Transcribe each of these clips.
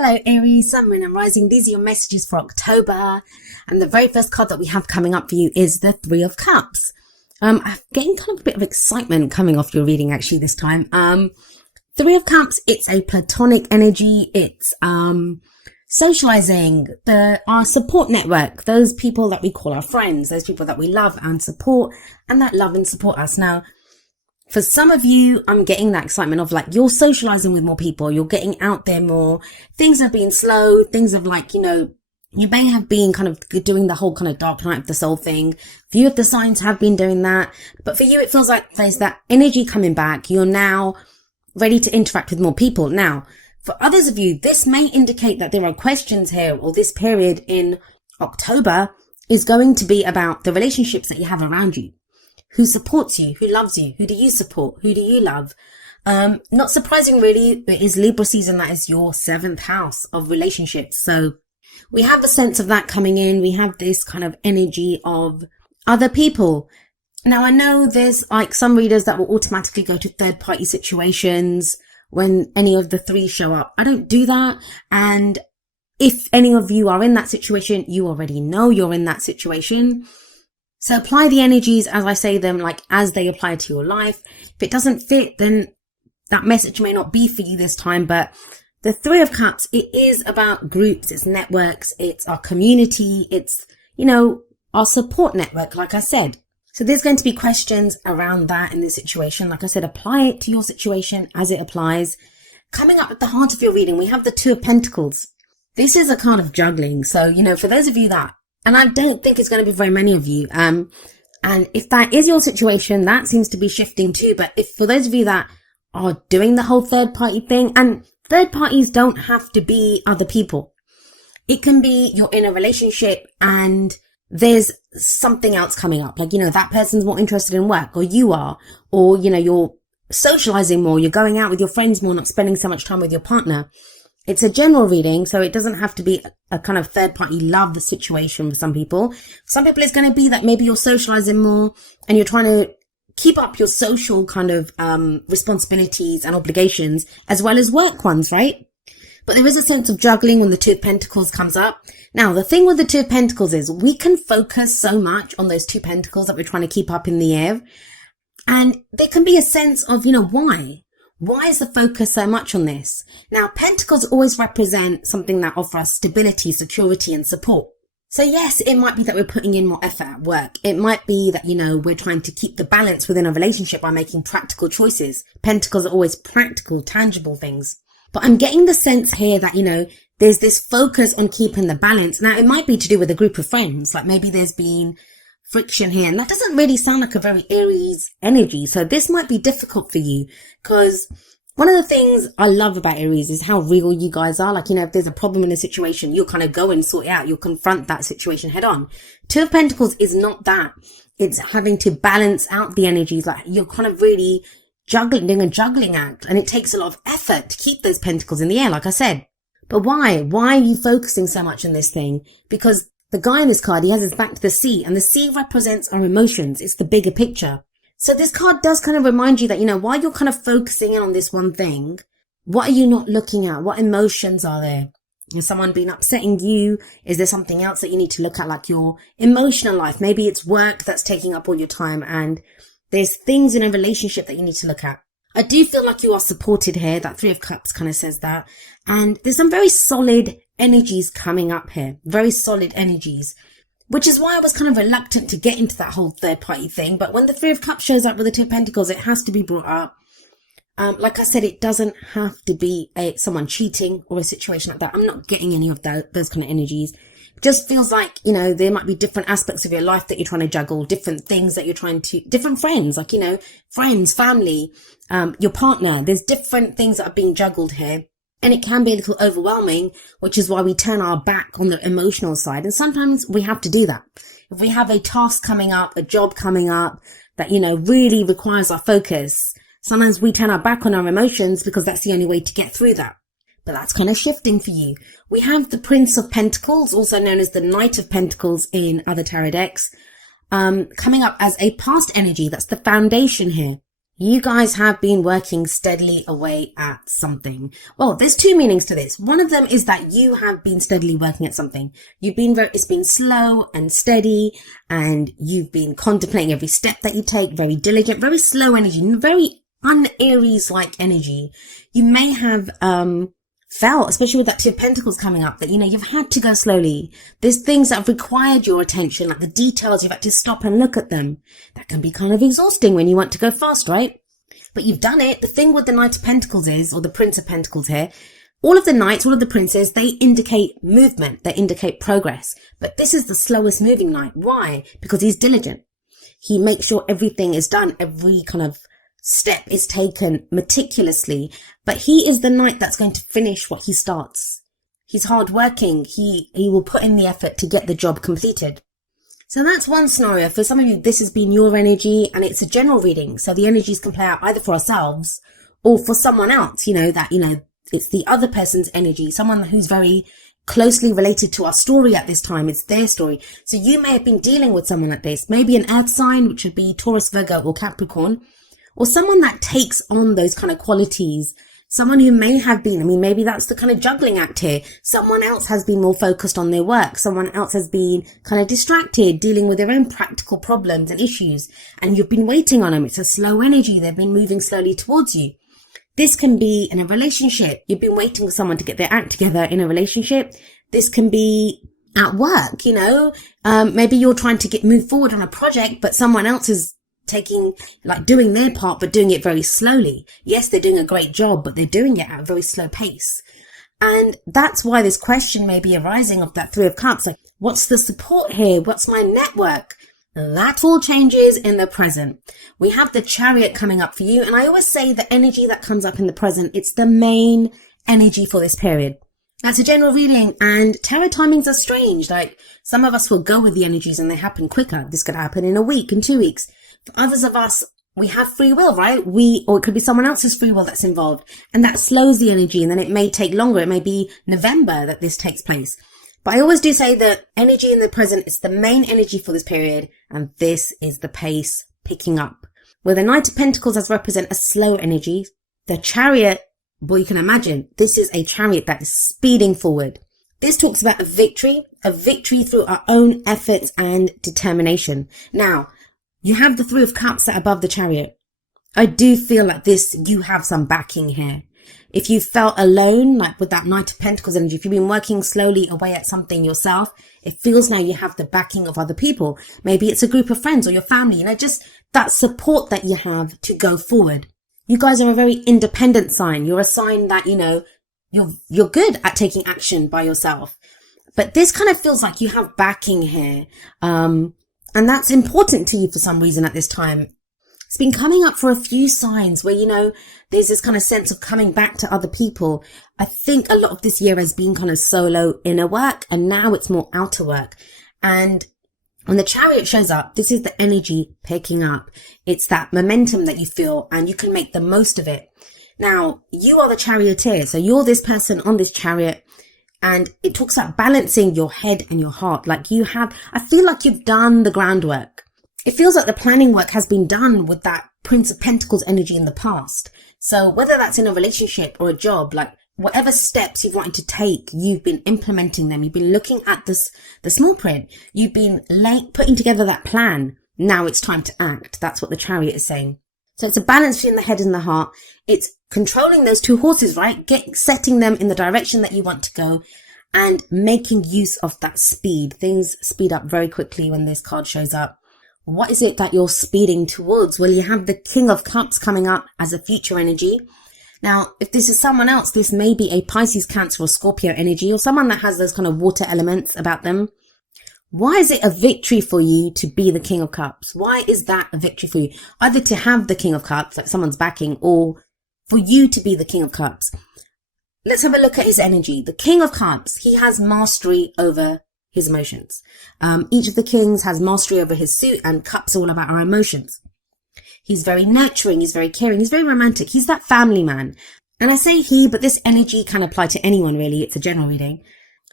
Hello Aries, Sun, Moon and Rising. These are your messages for October. And the very first card that we have coming up for you is the Three of Cups. I'm getting kind of a bit of excitement coming off your reading actually this time. Three of Cups, it's a platonic energy. It's socializing, our support network, those people that we call our friends, those people that we love and support and that love and support us. Now, for some of you, I'm getting that excitement of like, you're socializing with more people, you're getting out there more, things have been slow, things have like, you may have been kind of doing the whole kind of dark night of the soul thing. Few of the signs have been doing that, but for you, it feels like there's that energy coming back. You're now ready to interact with more people. Now, for others of you, this may indicate that there are questions here, or this period in October is going to be about the relationships that you have around you. Who supports you? Who loves you? Who do you support? Who do you love? Not surprising really, it is Libra season. That is your 7th house of relationships. So we have a sense of that coming in. We have this kind of energy of other people. Now I know there's like some readers that will automatically go to third party situations when any of the three show up. I don't do that. And if any of you are in that situation, you already know you're in that situation. So apply the energies as I say them, like as they apply to your life. If it doesn't fit, then that message may not be for you this time. But the Three of Cups, it is about groups, it's networks, it's our community, it's, our support network, like I said. So there's going to be questions around that in this situation. Like I said, apply it to your situation as it applies. Coming up at the heart of your reading, we have the Two of Pentacles. This is a card of juggling. So, for those of you that, and I don't think it's going to be very many of you. And if that is your situation, that seems to be shifting too. But if for those of you that are doing the whole third party thing, and third parties don't have to be other people. It can be you're in a relationship and there's something else coming up. Like, that person's more interested in work, or you are, or, you're socializing more, you're going out with your friends more, not spending so much time with your partner. It's a general reading, so it doesn't have to be a kind of third party love situation for some people. Some people it's going to be that maybe you're socializing more and you're trying to keep up your social kind of responsibilities and obligations as well as work ones, right? But there is a sense of juggling when the Two of Pentacles comes up. Now, the thing with the Two of Pentacles is we can focus so much on those two pentacles that we're trying to keep up in the air. And there can be a sense of, why? Why is the focus so much on this? Now, pentacles always represent something that offers us stability, security, and support. So yes, it might be that we're putting in more effort at work. It might be that, we're trying to keep the balance within a relationship by making practical choices. Pentacles are always practical, tangible things. But I'm getting the sense here that, there's this focus on keeping the balance. Now, it might be to do with a group of friends. Like maybe there's been friction here, and that doesn't really sound like a very Aries energy. So this might be difficult for you, because one of the things I love about Aries is how real you guys are. Like, if there's a problem in a situation, you'll kind of go and sort it out. You'll confront that situation head on. Two of Pentacles is not that. It's having to balance out the energies. Like you're kind of really doing a juggling act, and it takes a lot of effort to keep those pentacles in the air, like I said. But why? Why are you focusing so much on this thing? Because the guy in this card, he has his back to the sea, and the sea represents our emotions. It's the bigger picture. So this card does kind of remind you that, while you're kind of focusing in on this one thing, what are you not looking at? What emotions are there? Has someone been upsetting you? Is there something else that you need to look at, like your emotional life? Maybe it's work that's taking up all your time, and there's things in a relationship that you need to look at. I do feel like you are supported here. That Three of Cups kind of says that. And there's some very solid energies coming up here. Very solid energies. Which is why I was kind of reluctant to get into that whole third party thing. But when the Three of Cups shows up with the Two of Pentacles, it has to be brought up. Like I said, it doesn't have to be someone cheating or a situation like that. I'm not getting any of those kind of energies. It just feels like, there might be different aspects of your life that you're trying to juggle, different things that you're trying to, different friends, like, friends, family, your partner. There's different things that are being juggled here. And it can be a little overwhelming, which is why we turn our back on the emotional side. And sometimes we have to do that. If we have a task coming up, a job coming up that, really requires our focus, sometimes we turn our back on our emotions because that's the only way to get through that. But that's kind of shifting for you. We have the Prince of Pentacles, also known as the Knight of Pentacles in other tarot decks, coming up as a past energy. That's the foundation here. You guys have been working steadily away at something. Well, there's two meanings to this. One of them is that you have been steadily working at something. It's been slow and steady, and you've been contemplating every step that you take, very diligent, very slow energy, very un-Aries-like energy. You may have, felt, especially with that Two of Pentacles coming up, that, you've had to go slowly. There's things that have required your attention, like the details, you've had to stop and look at them. That can be kind of exhausting when you want to go fast, right? But you've done it. The thing with the Knight of Pentacles is, or the Prince of Pentacles here, all of the knights, all of the princes, they indicate movement, they indicate progress. But this is the slowest moving knight. Why? Because he's diligent. He makes sure everything is done, every kind of step is taken meticulously, but he is the knight that's going to finish what he starts. He's hardworking. He will put in the effort to get the job completed. So that's one scenario. For some of you, this has been your energy, and it's a general reading. So the energies can play out either for ourselves or for someone else, it's the other person's energy, someone who's very closely related to our story at this time. It's their story. So you may have been dealing with someone like this, maybe an earth sign, which would be Taurus, Virgo, or Capricorn, or someone that takes on those kind of qualities. Someone who may have been, maybe that's the kind of juggling act here. Someone else has been more focused on their work. Someone else has been kind of distracted, dealing with their own practical problems and issues. And you've been waiting on them. It's a slow energy. They've been moving slowly towards you. This can be in a relationship. You've been waiting for someone to get their act together in a relationship. This can be at work, maybe you're trying to move forward on a project, but someone else is doing their part, but doing it very slowly. Yes, they're doing a great job, but they're doing it at a very slow pace. And that's why this question may be arising of that Three of Cups. Like, what's the support here? What's my network? That all changes in the present. We have the Chariot coming up for you. And I always say the energy that comes up in the present, it's the main energy for this period. That's a general reading, and tarot timings are strange. Like, some of us will go with the energies and they happen quicker. This could happen in a week, in 2 weeks. For others of us, we have free will, right? Or it could be someone else's free will that's involved, and that slows the energy, and then it may take longer. It may be November that this takes place. But I always do say that energy in the present is the main energy for this period, and this is the pace picking up. Where the Knight of Pentacles does represent a slow energy, the Chariot, well, you can imagine, this is a chariot that is speeding forward. This talks about a victory through our own efforts and determination. Now, you have the Three of Cups that are above the Chariot. I do feel like you have some backing here. If you felt alone, like with that Knight of Pentacles energy, if you've been working slowly away at something yourself, it feels now you have the backing of other people. Maybe it's a group of friends or your family, just that support that you have to go forward. You guys are a very independent sign. You're a sign that, you're good at taking action by yourself. But this kind of feels like you have backing here. And that's important to you for some reason at this time. It's been coming up for a few signs where, there's this kind of sense of coming back to other people. I think a lot of this year has been kind of solo inner work, and now it's more outer work. And when the Chariot shows up, this is the energy picking up. It's that momentum that you feel, and you can make the most of it. Now, you are the charioteer. So you're this person on this chariot, and it talks about balancing your head and your heart. I feel like you've done the groundwork. It feels like the planning work has been done with that Prince of Pentacles energy in the past. So whether that's in a relationship or a job, whatever steps you've wanted to take, you've been implementing them. You've been looking at the small print. You've been putting together that plan. Now it's time to act. That's what the Chariot is saying. So it's a balance between the head and the heart. It's controlling those two horses, right? Setting them in the direction that you want to go, and making use of that speed. Things speed up very quickly when this card shows up. What is it that you're speeding towards? Well, you have the King of Cups coming up as a future energy. Now, if this is someone else, this may be a Pisces, Cancer, or Scorpio energy, or someone that has those kind of water elements about them. Why is it a victory for you to be the King of Cups? Why is that a victory for you? Either to have the King of Cups, like someone's backing, or for you to be the King of Cups. Let's have a look at his energy. The King of Cups, he has mastery over his emotions. Each of the kings has mastery over his suit, and cups are all about our emotions. He's very nurturing, he's very caring, he's very romantic. He's that family man. And I say he, but this energy can apply to anyone really. It's a general reading.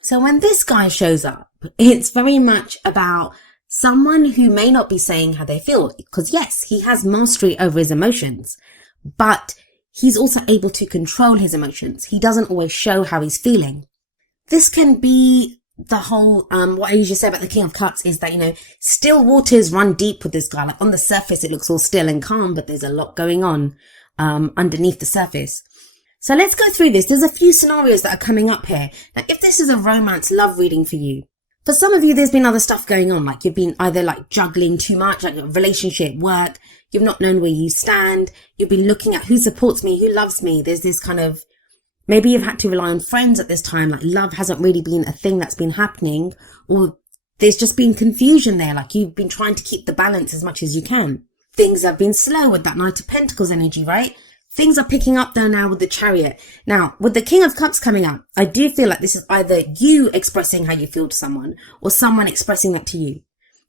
So when this guy shows up, it's very much about someone who may not be saying how they feel, because yes, he has mastery over his emotions, but he's also able to control his emotions. He doesn't always show how he's feeling. This can be the whole, what I usually say about the King of Cups is that, still waters run deep with this guy. Like on the surface, it looks all still and calm, but there's a lot going on, underneath the surface. So let's go through this. There's a few scenarios that are coming up here. Now, if this is a romance love reading for you, for some of you, there's been other stuff going on. Like you've been either like juggling too much, like relationship, work. You've not known where you stand. You've been looking at who supports me, who loves me. There's this kind of, maybe you've had to rely on friends at this time. Like love hasn't really been a thing that's been happening, or there's just been confusion there. Like you've been trying to keep the balance as much as you can. Things have been slow with that Knight of Pentacles energy, right? Things are picking up there now with the Chariot. Now, with the King of Cups coming up, I do feel like this is either you expressing how you feel to someone or someone expressing that to you.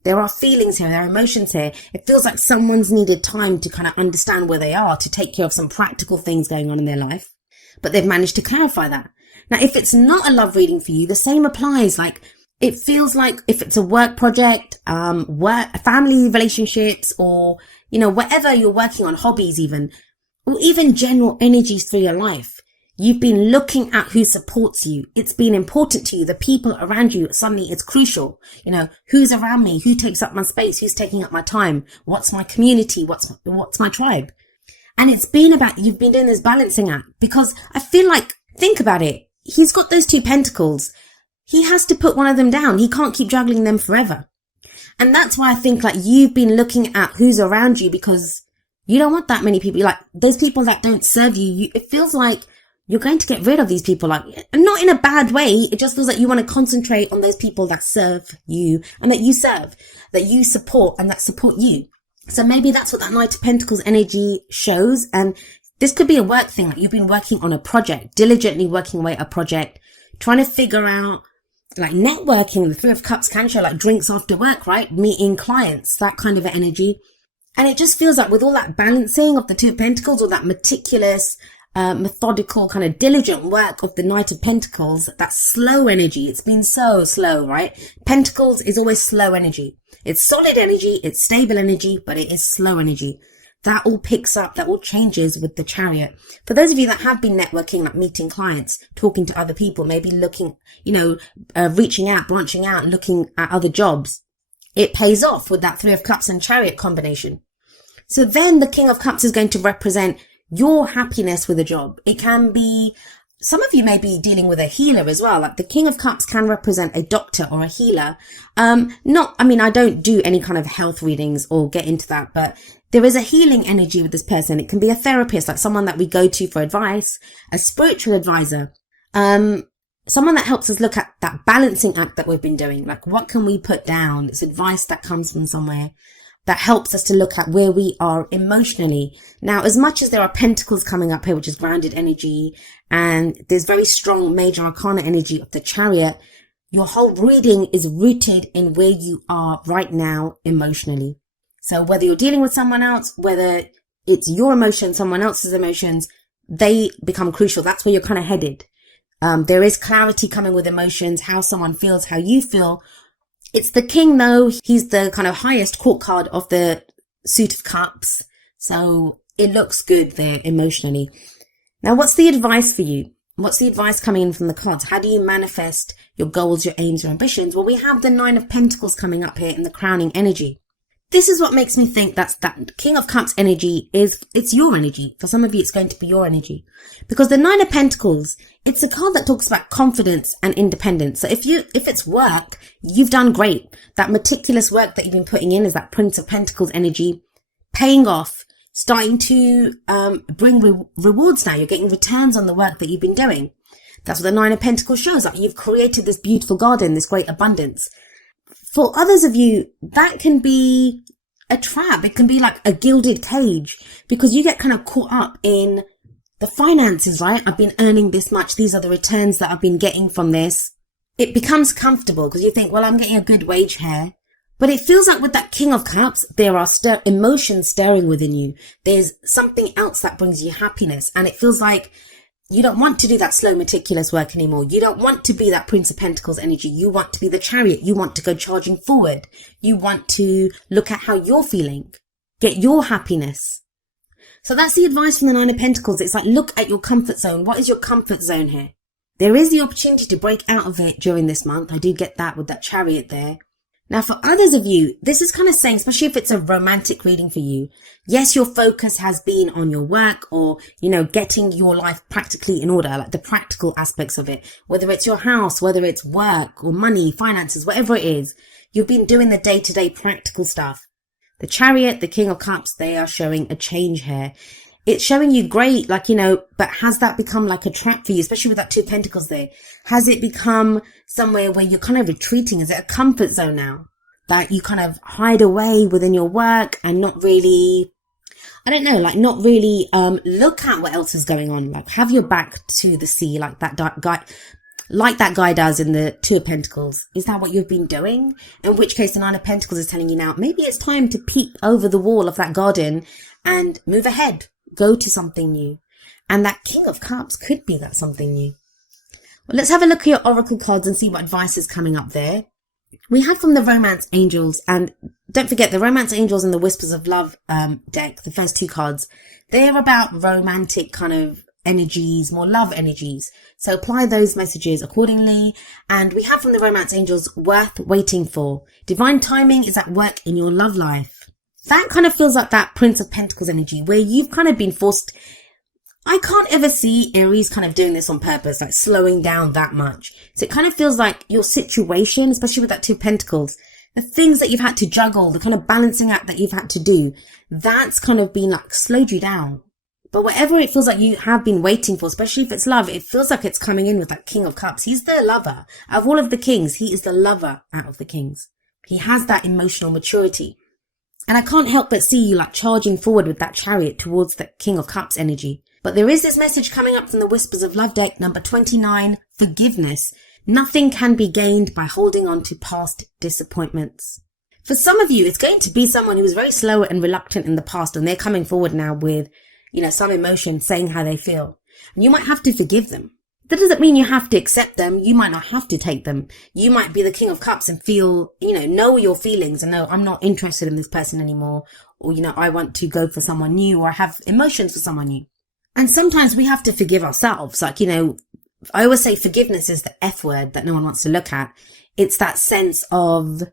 There are feelings here, there are emotions here. It feels like someone's needed time to kind of understand where they are, to take care of some practical things going on in their life, but they've managed to clarify that. Now, if it's not a love reading for you, the same applies. Like, it feels like if it's a work project, family relationships, or, whatever you're working on, hobbies even, or even general energies through your life. You've been looking at who supports you. It's been important to you. The people around you, suddenly it's crucial. Who's around me? Who takes up my space? Who's taking up my time? What's my community? What's my tribe? And it's been about, you've been doing this balancing act, because I feel like, think about it. He's got those 2 pentacles. He has to put one of them down. He can't keep juggling them forever. And that's why I think like you've been looking at who's around you, because you don't want that many people. Like those people that don't serve you, it feels like you're going to get rid of these people, like not in a bad way. It just feels like you want to concentrate on those people that serve you and that you serve, that you support and that support you. So maybe that's what that Knight of Pentacles energy shows. And this could be a work thing. Like you've been working on a project, diligently working away at a project, trying to figure out like networking. The 3 of Cups can show like drinks after work, right? Meeting clients, that kind of energy. And it just feels like with all that balancing of the 2 of Pentacles, or that meticulous, methodical kind of diligent work of the Knight of Pentacles, that slow energy. It's been so slow, right? Pentacles is always slow energy. It's solid energy, it's stable energy, but it is slow energy. That all picks up, that all changes with the Chariot. For those of you that have been networking, like meeting clients, talking to other people, maybe looking, reaching out, branching out, and looking at other jobs, it pays off with that 3 of Cups and Chariot combination. So then the King of Cups is going to represent your happiness with a job. It can be, some of you may be dealing with a healer as well. Like the King of Cups can represent a doctor or a healer. I don't do any kind of health readings or get into that, but there is a healing energy with this person. It can be a therapist, like someone that we go to for advice, a spiritual advisor, someone that helps us look at that balancing act that we've been doing. Like what can we put down? It's advice that comes from somewhere that helps us to look at where we are emotionally. Now, as much as there are pentacles coming up here, which is grounded energy, and there's very strong major arcana energy of the Chariot, your whole reading is rooted in where you are right now emotionally. So whether you're dealing with someone else, whether it's your emotions, someone else's emotions, they become crucial. That's where you're kind of headed. There is clarity coming with emotions, how someone feels, how you feel. It's the King though. He's the kind of highest court card of the suit of cups. So it looks good there emotionally. Now, what's the advice for you? What's the advice coming in from the cards? How do you manifest your goals, your aims, your ambitions? Well, we have the 9 of Pentacles coming up here in the crowning energy. This is what makes me think that King of Cups energy it's your energy. For some of you, it's going to be your energy. Because the 9 of Pentacles, it's a card that talks about confidence and independence. So if it's work, you've done great. That meticulous work that you've been putting in is that Prince of Pentacles energy, paying off, starting to bring rewards now. You're getting returns on the work that you've been doing. That's what the 9 of Pentacles shows. Like you've created this beautiful garden, this great abundance. For others of you, that can be a trap. It can be like a gilded cage, because you get kind of caught up in the finances, right? I've been earning this much. These are the returns that I've been getting from this. It becomes comfortable because you think, well, I'm getting a good wage here. But it feels like with that King of Cups, there are emotions stirring within you. There's something else that brings you happiness. And it feels like You don't want to do that slow, meticulous work anymore. You don't want to be that Prince of Pentacles energy. You want to be the Chariot. You want to go charging forward. You want to look at how you're feeling. Get your happiness. So that's the advice from the Nine of Pentacles. It's like, look at your comfort zone. What is your comfort zone here? There is the opportunity to break out of it during this month. I do get that with that Chariot there. Now, for others of you, this is kind of saying, especially if it's a romantic reading for you, yes, your focus has been on your work or, getting your life practically in order, like the practical aspects of it, whether it's your house, whether it's work or money, finances, whatever it is, you've been doing the day-to-day practical stuff. The Chariot, the King of Cups, they are showing a change here. It's showing you great, but has that become like a trap for you, especially with that Two of Pentacles there? Has it become somewhere where you're kind of retreating? Is it a comfort zone now that you kind of hide away within your work and not really, not really look at what else is going on? Like, have your back to the sea like that guy does in the Two of Pentacles. Is that what you've been doing? In which case the Nine of Pentacles is telling you now, maybe it's time to peep over the wall of that garden and move ahead. Go to something new. And that King of Cups could be that something new. Well, let's have a look at your oracle cards and see what advice is coming up there. We had from the Romance Angels, and don't forget the Romance Angels and the Whispers of Love deck, the first two cards, they're about romantic kind of energies, more love energies. So apply those messages accordingly. And we have from the Romance Angels, worth waiting for. Divine timing is at work in your love life. That kind of feels like that Prince of Pentacles energy where you've kind of been forced. I can't ever see Aries kind of doing this on purpose, like slowing down that much. So it kind of feels like your situation, especially with that Two of Pentacles, the things that you've had to juggle, the kind of balancing act that you've had to do, that's kind of been like slowed you down. But whatever it feels like you have been waiting for, especially if it's love, it feels like it's coming in with that King of Cups. He's the lover. Out of all of the kings, he is the lover out of the kings. He has that emotional maturity. And I can't help but see you like charging forward with that Chariot towards the King of Cups energy. But there is this message coming up from the Whispers of Love deck, number 29, forgiveness. Nothing can be gained by holding on to past disappointments. For some of you, it's going to be someone who was very slow and reluctant in the past, and they're coming forward now with, some emotion, saying how they feel. And you might have to forgive them. That doesn't mean you have to accept them. You might not have to take them. You might be the King of Cups and feel, know your feelings and know I'm not interested in this person anymore. Or, I want to go for someone new or have emotions for someone new. And sometimes we have to forgive ourselves. Like, I always say forgiveness is the F word that no one wants to look at. It's that sense of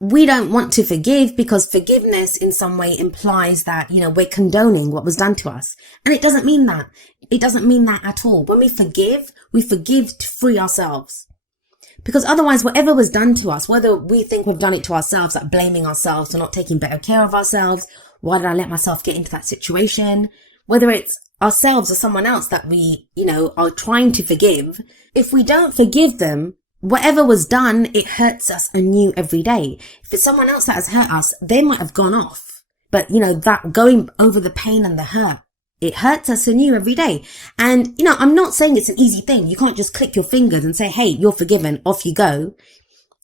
we don't want to forgive because forgiveness in some way implies that, we're condoning what was done to us. And it doesn't mean that. It doesn't mean that at all. When we forgive to free ourselves. Because otherwise, whatever was done to us, whether we think we've done it to ourselves, like blaming ourselves for not taking better care of ourselves, why did I let myself get into that situation? Whether it's ourselves or someone else that we, are trying to forgive, if we don't forgive them, whatever was done, it hurts us anew every day. If it's someone else that has hurt us, they might have gone off. But, that going over the pain and the hurt, it hurts us anew every day. And, I'm not saying it's an easy thing. You can't just click your fingers and say, hey, you're forgiven, off you go.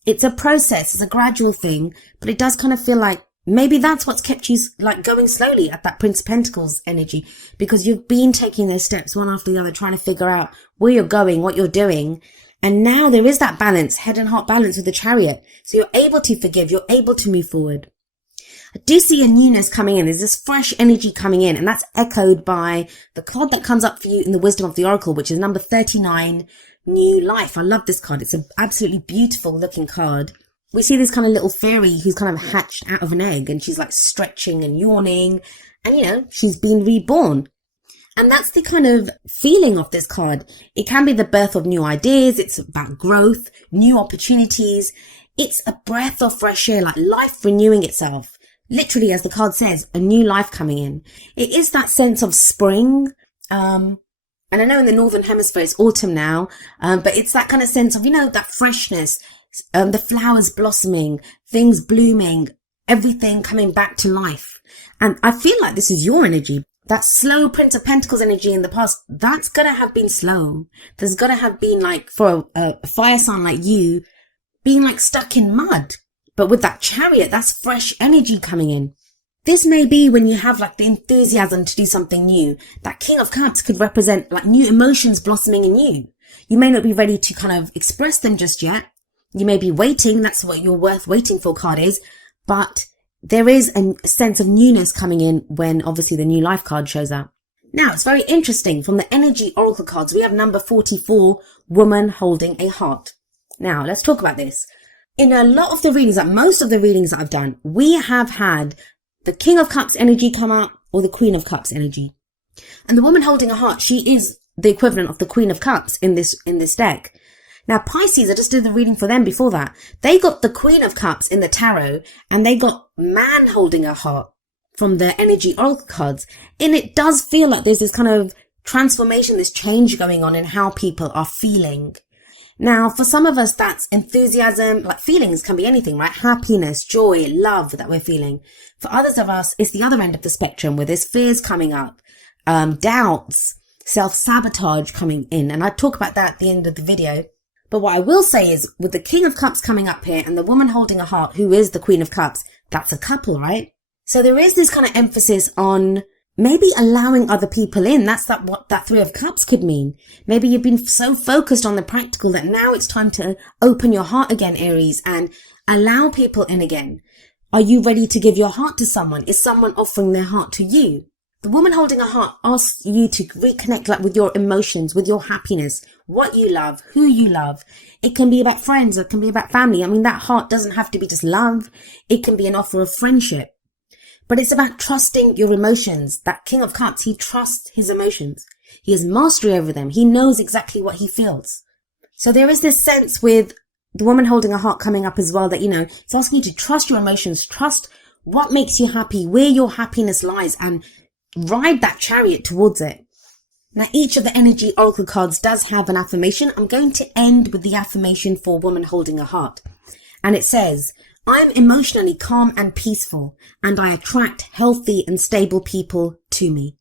It's a process. It's a gradual thing. But it does kind of feel like maybe that's what's kept you like going slowly at that Prince of Pentacles energy, because you've been taking those steps one after the other, trying to figure out where you're going, what you're doing. And now there is that balance, head and heart balance with the Chariot. So you're able to forgive, you're able to move forward. I do see a newness coming in. There's this fresh energy coming in, and that's echoed by the card that comes up for you in the Wisdom of the Oracle, which is number 39, New Life. I love this card. It's an absolutely beautiful looking card. We see this kind of little fairy who's kind of hatched out of an egg, and she's like stretching and yawning, and she's been reborn. And that's the kind of feeling of this card. It can be the birth of new ideas. It's about growth, new opportunities. It's a breath of fresh air, like life renewing itself. Literally, as the card says, a new life coming in. It is that sense of spring. And I know in the Northern Hemisphere it's autumn now, but it's that kind of sense of, that freshness, the flowers blossoming, things blooming, everything coming back to life. And I feel like this is your energy. That slow Prince of Pentacles energy in the past, that's going to have been slow. There's going to have been like, for a fire sign like you, being like stuck in mud. But with that Chariot, that's fresh energy coming in. This may be when you have like the enthusiasm to do something new. That King of Cups could represent like new emotions blossoming in you. You may not be ready to kind of express them just yet. You may be waiting. That's what your worth waiting for card is. But there is a sense of newness coming in when obviously the new life card shows up. Now, it's very interesting. From the energy oracle cards, we have number 44, woman holding a heart. Now, let's talk about this. In a lot of the readings, like most of the readings that I've done, we have had the King of Cups energy come out or the Queen of Cups energy. And the woman holding a heart, she is the equivalent of the Queen of Cups in this deck. Now, Pisces, I just did the reading for them before that. They got the Queen of Cups in the tarot and they got man holding a heart from the energy oracle cards. And it does feel like there's this kind of transformation, this change going on in how people are feeling. Now, for some of us, that's enthusiasm, like feelings can be anything, right? Happiness, joy, love that we're feeling. For others of us, it's the other end of the spectrum where there's fears coming up, doubts, self-sabotage coming in. And I talk about that at the end of the video. But what I will say is with the King of Cups coming up here and the woman holding a heart, who is the Queen of Cups, that's a couple, right? So there is this kind of emphasis on maybe allowing other people in. That's what that Three of Cups could mean. Maybe you've been so focused on the practical that now it's time to open your heart again, Aries, and allow people in again. Are you ready to give your heart to someone? Is someone offering their heart to you? The woman holding a heart asks you to reconnect like with your emotions, with your happiness, what you love, who you love. It can be about friends, it can be about family. I mean, that heart doesn't have to be just love. It can be an offer of friendship. But it's about trusting your emotions. That King of Cups, he trusts his emotions. He has mastery over them. He knows exactly what he feels. So there is this sense with the woman holding a heart coming up as well that, it's asking you to trust your emotions, trust what makes you happy, where your happiness lies, and ride that chariot towards it. Now, each of the energy oracle cards does have an affirmation. I'm going to end with the affirmation for woman holding a heart. And it says, I'm emotionally calm and peaceful, and I attract healthy and stable people to me.